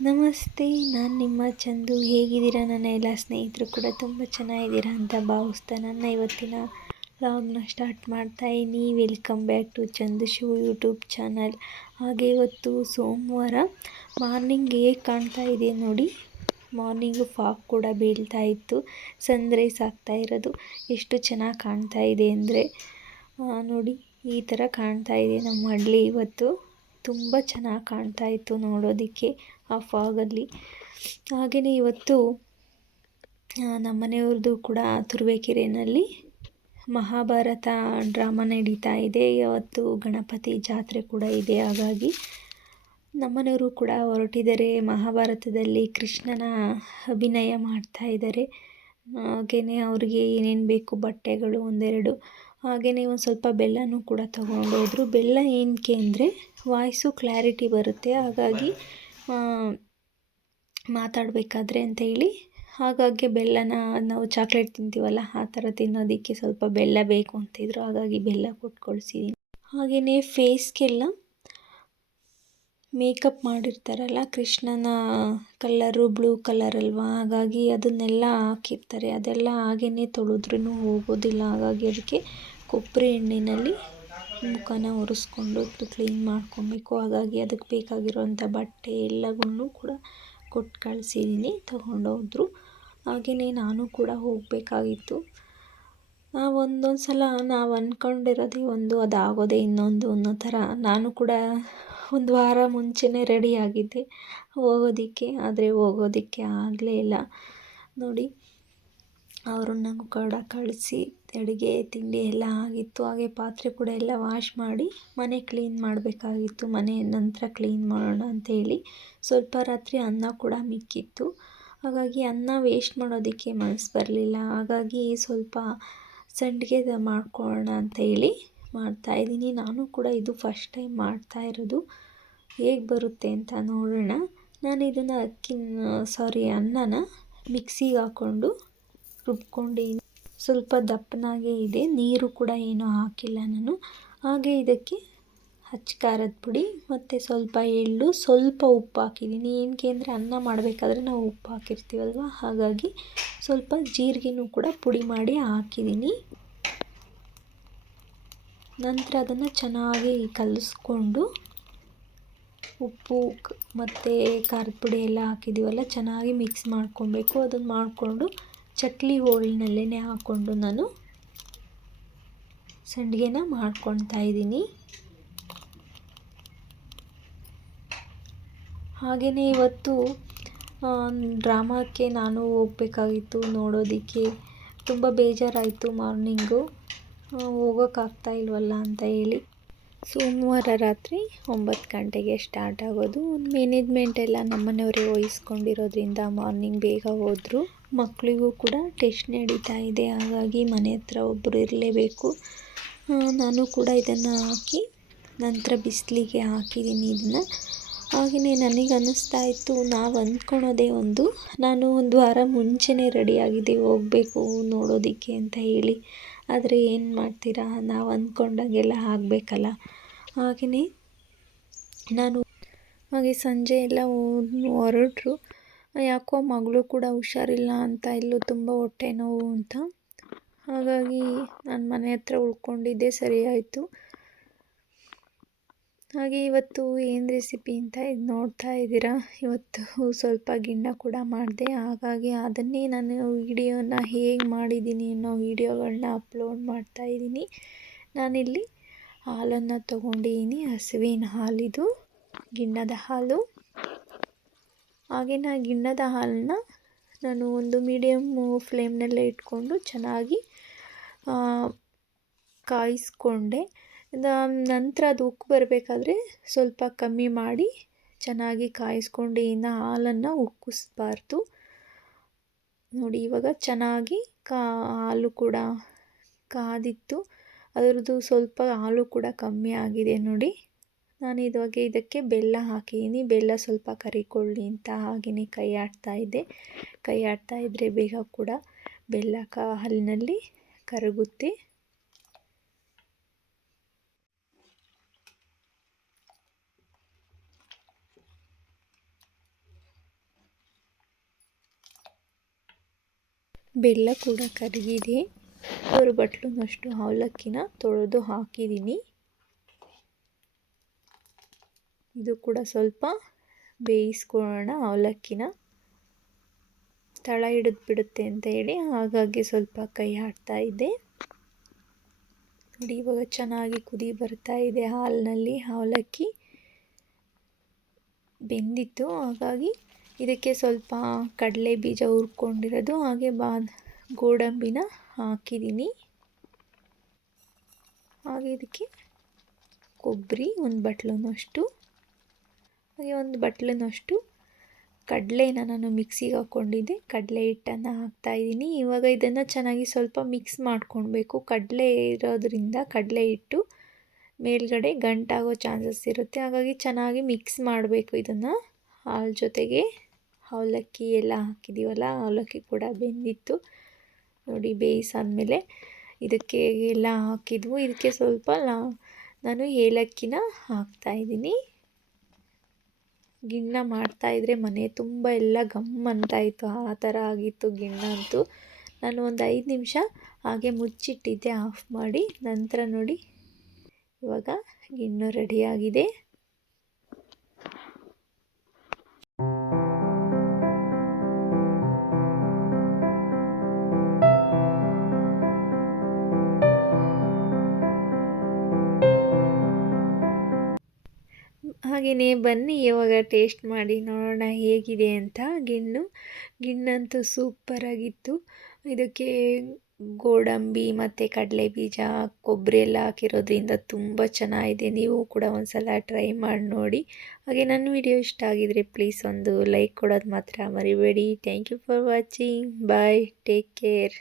ನಮಸ್ತೆ, ನಾನು ನಿಮ್ಮ ಚಂದು. ಹೇಗಿದ್ದೀರಾ? ನನ್ನ ಎಲ್ಲ ಸ್ನೇಹಿತರು ಕೂಡ ತುಂಬ ಚೆನ್ನಾಗಿದ್ದೀರಾ ಅಂತ ಭಾವಿಸ್ತಾ ನನ್ನ ಇವತ್ತಿನ ವ್ಲಾಗ್ನ ಸ್ಟಾರ್ಟ್ ಮಾಡ್ತಾಯಿದ್ದೀನಿ. Welcome back to Chandu show YouTube channel. ಹಾಗೆ ಇವತ್ತು ಸೋಮವಾರ ಮಾರ್ನಿಂಗ್ ಹೇಗೆ ಕಾಣ್ತಾ ಇದೆ ನೋಡಿ. ಮಾರ್ನಿಂಗು ಫಾಗ್ ಕೂಡ ಬೀಳ್ತಾ ಇತ್ತು, ಸನ್ರೈಸ್ ಆಗ್ತಾ ಇರೋದು ಎಷ್ಟು ಚೆನ್ನಾಗಿ ಕಾಣ್ತಾ ಇದೆ ಅಂದರೆ ನೋಡಿ, ಈ ಥರ ಕಾಣ್ತಾ ಇದೆ ನಮ್ಮ ಹಳ್ಳಿ. ಇವತ್ತು ತುಂಬ ಚೆನ್ನಾಗಿ ಕಾಣ್ತಾ ಇತ್ತು ನೋಡೋದಕ್ಕೆ ಆ ಫಾಗಲ್ಲಿ. ಹಾಗೆಯೇ ಇವತ್ತು ನಮ್ಮನೆಯವ್ರದ್ದು ಕೂಡ ತುರುವೇಕೆರೆಯಲ್ಲಿ ಮಹಾಭಾರತ ಡ್ರಾಮಾ ನಡೀತಾ ಇದೆ. ಇವತ್ತು ಗಣಪತಿ ಜಾತ್ರೆ ಕೂಡ ಇದೆ. ಹಾಗಾಗಿ ನಮ್ಮನೆಯವರು ಕೂಡ ಹೊರಟಿದ್ದಾರೆ. ಮಹಾಭಾರತದಲ್ಲಿ ಕೃಷ್ಣನ ಅಭಿನಯ ಮಾಡ್ತಾ ಇದ್ದಾರೆ. ಹಾಗೆಯೇ ಅವ್ರಿಗೆ ಏನೇನು ಬೇಕು ಬಟ್ಟೆಗಳು ಒಂದೆರಡು, ಹಾಗೆಯೇ ಒಂದು ಸ್ವಲ್ಪ ಬೆಲ್ಲನೂ ಕೂಡ ತೊಗೊಂಡೋದ್ರು. ಬೆಲ್ಲ ಏನಕ್ಕೆ ಅಂದರೆ ವಾಯ್ಸು ಕ್ಲಾರಿಟಿ ಬರುತ್ತೆ, ಹಾಗಾಗಿ ಮಾತಾಡಬೇಕಾದ್ರೆ ಅಂತ ಹೇಳಿ. ಹಾಗಾಗಿ ಬೆಲ್ಲನ ನಾವು ಚಾಕ್ಲೇಟ್ ತಿಂತೀವಲ್ಲ ಆ ಥರ ತಿನ್ನೋದಕ್ಕೆ ಸ್ವಲ್ಪ ಬೆಲ್ಲ ಬೇಕು ಅಂತಿದ್ರು, ಹಾಗಾಗಿ ಬೆಲ್ಲ ಕೊಟ್ಟು ಕಳಿಸಿದ್ದೀನಿ. ಹಾಗೆಯೇ ಫೇಸ್ಗೆಲ್ಲ ಮೇಕಪ್ ಮಾಡಿರ್ತಾರಲ್ಲ, ಕೃಷ್ಣನ ಕಲರು ಬ್ಲೂ ಕಲರ್ ಅಲ್ವಾ, ಹಾಗಾಗಿ ಅದನ್ನೆಲ್ಲ ಹಾಕಿರ್ತಾರೆ. ಅದೆಲ್ಲ ಹಾಗೆಯೇ ತೊಳೆದ್ರೂ ಹೋಗೋದಿಲ್ಲ. ಹಾಗಾಗಿ ಅದಕ್ಕೆ ಕೊಬ್ಬರಿ ಎಣ್ಣೆಯಲ್ಲಿ ಮುಖನ ಒರೆಸ್ಕೊಂಡು ಕ್ಲೀನ್ ಮಾಡ್ಕೊಬೇಕು. ಹಾಗಾಗಿ ಅದಕ್ಕೆ ಬೇಕಾಗಿರೋವಂಥ ಬಟ್ಟೆ ಎಲ್ಲವನ್ನೂ ಕೂಡ ಕೊಟ್ಟು ಕಳಿಸಿದ್ದೀನಿ, ತೊಗೊಂಡೋದ್ರು. ಹಾಗೆಯೇ ನಾನು ಕೂಡ ಹೋಗಬೇಕಾಗಿತ್ತು. ಒಂದೊಂದು ಸಲ ನಾವು ಅಂದ್ಕೊಂಡಿರೋದೇ ಒಂದು, ಅದಾಗೋದೇ ಇನ್ನೊಂದು ಅನ್ನೋ ಥರ. ನಾನು ಕೂಡ ಒಂದು ವಾರ ಮುಂಚೆನೇ ರೆಡಿಯಾಗಿದ್ದೆ ಹೋಗೋದಕ್ಕೆ, ಆದರೆ ಹೋಗೋದಕ್ಕೆ ಆಗಲೇ ಇಲ್ಲ ನೋಡಿ. ಅವರನ್ನು ಕೂಡ ಕಳಿಸಿ ಅಡುಗೆ ತಿಂಡಿ ಎಲ್ಲ ಆಗಿತ್ತು. ಹಾಗೆ ಪಾತ್ರೆ ಕೂಡ ಎಲ್ಲ ವಾಶ್ ಮಾಡಿ ಮನೆ ಕ್ಲೀನ್ ಮಾಡಬೇಕಾಗಿತ್ತು. ಮನೆ ನಂತರ ಕ್ಲೀನ್ ಮಾಡೋಣ ಅಂಥೇಳಿ ಸ್ವಲ್ಪ ರಾತ್ರಿ ಅನ್ನ ಕೂಡ ಮಿಕ್ಕಿತ್ತು. ಹಾಗಾಗಿ ಅನ್ನ ವೇಸ್ಟ್ ಮಾಡೋದಕ್ಕೆ ಮನಸ್ಸು ಬರಲಿಲ್ಲ. ಹಾಗಾಗಿ ಸ್ವಲ್ಪ ಸಂಡಿಗೆ ಮಾಡ್ಕೊಳ್ಳೋಣ ಅಂಥೇಳಿ ಮಾಡ್ತಾಯಿದ್ದೀನಿ. ನಾನು ಕೂಡ ಇದು ಫಸ್ಟ್ ಟೈಮ್ ಮಾಡ್ತಾ ಇರೋದು, ಹೇಗೆ ಬರುತ್ತೆ ಅಂತ ನೋಡೋಣ. ನಾನು ಇದನ್ನು ಅನ್ನನ ಮಿಕ್ಸಿಗೆ ಹಾಕ್ಕೊಂಡು ರುಬ್ಕೊಂಡಿದ್ದೀನಿ. ಸ್ವಲ್ಪ ದಪ್ಪನಾಗೇ ಇದೆ, ನೀರು ಕೂಡ ಏನೂ ಹಾಕಿಲ್ಲ ನಾನು. ಹಾಗೆ ಇದಕ್ಕೆ ಹಚ್ಚ ಖಾರದ ಪುಡಿ ಮತ್ತು ಸ್ವಲ್ಪ ಎಳ್ಳು, ಸ್ವಲ್ಪ ಉಪ್ಪು ಹಾಕಿದ್ದೀನಿ. ಏನಕ್ಕೆ ಅಂದರೆ ಅನ್ನ ಮಾಡಬೇಕಾದ್ರೆ ನಾವು ಉಪ್ಪು ಹಾಕಿರ್ತೀವಲ್ವ, ಹಾಗಾಗಿ ಸ್ವಲ್ಪ ಜೀರಿಗೆನೂ ಕೂಡ ಪುಡಿ ಮಾಡಿ ಹಾಕಿದ್ದೀನಿ. ನಂತರ ಅದನ್ನು ಚೆನ್ನಾಗಿ ಕಲಿಸ್ಕೊಂಡು ಉಪ್ಪು ಮತ್ತು ಖಾರದ ಪುಡಿ ಎಲ್ಲ ಹಾಕಿದ್ದೀವಲ್ಲ, ಚೆನ್ನಾಗಿ ಮಿಕ್ಸ್ ಮಾಡ್ಕೊಬೇಕು. ಅದನ್ನು ಮಾಡಿಕೊಂಡು ಚಕ್ಲಿ ಹೋಳಿನಲ್ಲೇ ಹಾಕ್ಕೊಂಡು ನಾನು ಸಂಡಿಗೆನ ಮಾಡ್ಕೊತಾ ಇದ್ದೀನಿ. ಹಾಗೆಯೇ ಇವತ್ತು ಡ್ರಾಮಾಕ್ಕೆ ನಾನು ಹೋಗಬೇಕಾಗಿತ್ತು ನೋಡೋದಕ್ಕೆ. ತುಂಬ ಬೇಜಾರಾಯಿತು ಮಾರ್ನಿಂಗು, ಹೋಗೋಕ್ಕಾಗ್ತಾ ಇಲ್ವಲ್ಲ ಅಂತ ಹೇಳಿ. ಸೋಮವಾರ ರಾತ್ರಿ 9 ಗಂಟೆಗೆ ಸ್ಟಾರ್ಟ್ ಆಗೋದು. ಮ್ಯಾನೇಜ್ಮೆಂಟ್ ಎಲ್ಲ ನಮ್ಮನೆಯವರೇ ವಹಿಸ್ಕೊಂಡಿರೋದ್ರಿಂದ ಮಾರ್ನಿಂಗ್ ಬೇಗ ಹೋದರು. ಮಕ್ಕಳಿಗೂ ಕೂಡ ಟೆಸ್ಟ್ ನಡೀತಾ ಇದೆ, ಹಾಗಾಗಿ ಮನೆ ಹತ್ರ ಒಬ್ಬರು ಇರಲೇಬೇಕು. ನಾನು ಕೂಡ ಇದನ್ನು ಹಾಕಿ ನಂತರ ಬಿಸಿಲಿಗೆ ಹಾಕಿದ್ದೀನಿ ಇದನ್ನು. ಹಾಗೆಯೇ ನನಗೆ ಅನ್ನಿಸ್ತಾ ಇತ್ತು, ನಾವು ಅಂದ್ಕೊಳೋದೇ ಒಂದು, ನಾನು ಒಂದು ವಾರ ಮುಂಚೆನೇ ರೆಡಿಯಾಗಿದ್ದೆ ಹೋಗಬೇಕು ನೋಡೋದಕ್ಕೆ ಅಂತ ಹೇಳಿ. ಆದರೆ ಏನು ಮಾಡ್ತೀರಾ, ನಾವು ಅಂದ್ಕೊಂಡಾಗೆಲ್ಲ ಆಗಬೇಕಲ್ಲ. ಹಾಗೆಯೇ ನಾನು ಸಂಜೆ ಎಲ್ಲ ಹೊರಟರು. ಯಾಕೋ ಮಗಳು ಕೂಡ ಹುಷಾರಿಲ್ಲ ಅಂತ ಇಲ್ಲೂ ತುಂಬ ಹೊಟ್ಟೆ ನೋವು ಅಂತ, ಹಾಗಾಗಿ ನಾನು ಮನೆ ಹತ್ರ ಉಳ್ಕೊಂಡಿದ್ದೆ, ಸರಿ ಆಯಿತು. ಹಾಗೆ ಇವತ್ತು ಏನು ರೆಸಿಪಿ ಅಂತ ಇದು ನೋಡ್ತಾ ಇದ್ದೀರಾ. ಇವತ್ತು ಸ್ವಲ್ಪ ಗಿಣ್ಣ ಕೂಡ ಮಾಡಿದೆ, ಹಾಗಾಗಿ ಅದನ್ನೇ ನಾನು ವಿಡಿಯೋನ ಹೇಗೆ ಮಾಡಿದ್ದೀನಿ ಅನ್ನೋ ವಿಡಿಯೋಗಳನ್ನ ಅಪ್ಲೋಡ್ ಮಾಡ್ತಾಯಿದ್ದೀನಿ. ನಾನಿಲ್ಲಿ ಹಾಲನ್ನು ತೊಗೊಂಡಿದ್ದೀನಿ, ಹಸುವಿನ ಹಾಲಿದು, ಗಿಣ್ಣದ ಹಾಲು. ಹಾಗೆ ಗಿಣ್ಣದ ಹಾಲನ್ನ ನಾನು ಒಂದು ಮೀಡಿಯಮ್ ಫ್ಲೇಮ್ನಲ್ಲೇ ಇಟ್ಕೊಂಡು ಚೆನ್ನಾಗಿ ಕಾಯಿಸ್ಕೊಂಡೆ. ನಂತರ ಅದು ಉಕ್ಕು ಬರಬೇಕಾದ್ರೆ ಸ್ವಲ್ಪ ಕಮ್ಮಿ ಮಾಡಿ ಚೆನ್ನಾಗಿ ಕಾಯಿಸ್ಕೊಂಡು, ಇನ್ನು ಹಾಲನ್ನು ಉಕ್ಕಿಸ್ಬಾರ್ದು ನೋಡಿ. ಇವಾಗ ಚೆನ್ನಾಗಿ ಹಾಲು ಕೂಡ ಕಾದಿತ್ತು, ಅದರದ್ದು ಸ್ವಲ್ಪ ಹಾಲು ಕೂಡ ಕಮ್ಮಿ ಆಗಿದೆ ನೋಡಿ. ನಾನು ಇವಾಗ ಇದಕ್ಕೆ ಬೆಲ್ಲ ಹಾಕಿದ್ದೀನಿ. ಬೆಲ್ಲ ಸ್ವಲ್ಪ ಕರಿಕೊಳ್ಳಿ ಅಂತ ಹಾಗೆಯೇ ಕೈ ಆಡ್ತಾ ಇದ್ದರೆ ಬೇಗ ಕೂಡ ಬೆಲ್ಲ ಹಾಲಿನಲ್ಲಿ ಕರಗುತ್ತೆ. ಬೆಲ್ಲ ಕೂಡ ಕರಗಿದೆ. 1 ಬಟ್ಲುನಷ್ಟು ಅವಲಕ್ಕಿನ ತೊಳೆದು ಹಾಕಿದ್ದೀನಿ. ಇದು ಕೂಡ ಸ್ವಲ್ಪ ಬೇಯಿಸ್ಕೊಳ್ಳೋಣ. ಅವಲಕ್ಕಿನ ತಳ ಹಿಡಿದು ಬಿಡುತ್ತೆ ಅಂತ ಹೇಳಿ ಹಾಗಾಗಿ ಸ್ವಲ್ಪ ಕೈ ಆಡ್ತಾ ಇದ್ದೆ. ನೋಡಿ, ಇವಾಗ ಚೆನ್ನಾಗಿ ಕುದಿ ಬರ್ತಾ ಇದೆ. ಹಾಲಿನಲ್ಲಿ ಅವಲಕ್ಕಿ ಬೆಂದಿತ್ತು, ಹಾಗಾಗಿ ಇದಕ್ಕೆ ಸ್ವಲ್ಪ ಕಡಲೆ ಬೀಜ ಹುರ್ಕೊಂಡಿರೋದು ಹಾಗೆ ಗೋಡಂಬಿನ ಹಾಕಿದ್ದೀನಿ. ಹಾಗೆ ಇದಕ್ಕೆ ಕೊಬ್ಬರಿ 1 ಬಟ್ಲುನಷ್ಟು, ಹಾಗೆ 1 ಬಟ್ಲುನಷ್ಟು ಕಡಲೆನ ನಾನು ಮಿಕ್ಸಿಗೆ ಹಾಕ್ಕೊಂಡಿದ್ದೆ. ಕಡಲೆ ಹಿಟ್ಟನ್ನು ಹಾಕ್ತಾಯಿದ್ದೀನಿ. ಇವಾಗ ಇದನ್ನು ಚೆನ್ನಾಗಿ ಸ್ವಲ್ಪ ಮಿಕ್ಸ್ ಮಾಡ್ಕೊಳ್ಬೇಕು. ಕಡಲೆ ಇರೋದ್ರಿಂದ ಕಡಲೆ ಹಿಟ್ಟು ಮೇಲ್ಗಡೆ ಗಂಟಾಗೋ ಚಾನ್ಸಸ್ ಇರುತ್ತೆ, ಹಾಗಾಗಿ ಚೆನ್ನಾಗಿ ಮಿಕ್ಸ್ ಮಾಡಬೇಕು ಇದನ್ನು. ಹಾಲು ಜೊತೆಗೆ ಅವಲಕ್ಕಿ ಎಲ್ಲ ಹಾಕಿದ್ದೀವಲ್ಲ, ಅವಲಕ್ಕಿ ಕೂಡ ಬೆಂದಿತ್ತು. ನೋಡಿ, ಬೇಯಿಸಾದ್ಮೇಲೆ ಇದಕ್ಕೆ ಎಲ್ಲ ಹಾಕಿದ್ವು. ಇದಕ್ಕೆ ಸ್ವಲ್ಪ ನಾನು ಏಲಕ್ಕಿನ ಹಾಕ್ತಾಯಿದ್ದೀನಿ. ಗಿಣ್ಣ ಮಾಡ್ತಾಯಿದ್ರೆ ಮನೆ ತುಂಬ ಎಲ್ಲ ಗಮ್ ಅಂತಾಯಿತ್ತು, ಆ ಥರ ಆಗಿತ್ತು ಗಿಣ್ಣ ಅಂತೂ. ನಾನು ಒಂದು 5 ನಿಮಿಷ ಹಾಗೆ ಮುಚ್ಚಿಟ್ಟಿದ್ದೆ ಆಫ್ ಮಾಡಿ. ನಂತರ ನೋಡಿ, ಇವಾಗ ಗಿಣ್ಣು ರೆಡಿಯಾಗಿದೆ. ಹಾಗೆಯೇ ಬನ್ನಿ ಇವಾಗ ಟೇಸ್ಟ್ ಮಾಡಿ ನೋಡೋಣ ಹೇಗಿದೆ ಅಂತ. ಗಿಣ್ಣಂತೂ ಸೂಪರಾಗಿತ್ತು. ಇದಕ್ಕೆ ಗೋಡಂಬಿ ಮತ್ತು ಕಡಲೆ ಬೀಜ, ಕೊಬ್ಬರಿ ಎಲ್ಲ ಹಾಕಿರೋದ್ರಿಂದ ತುಂಬ ಚೆನ್ನಾಗಿದೆ. ನೀವು ಕೂಡ ಒಂದು ಸಲ ಟ್ರೈ ಮಾಡಿ ನೋಡಿ. ಹಾಗೆ ನನ್ನ ವಿಡಿಯೋ ಇಷ್ಟ ಆಗಿದರೆ ಪ್ಲೀಸ್ ಒಂದು ಲೈಕ್ ಕೊಡೋದು ಮಾತ್ರ ಮರಿಬೇಡಿ. Thank you for watching. Bye, take care.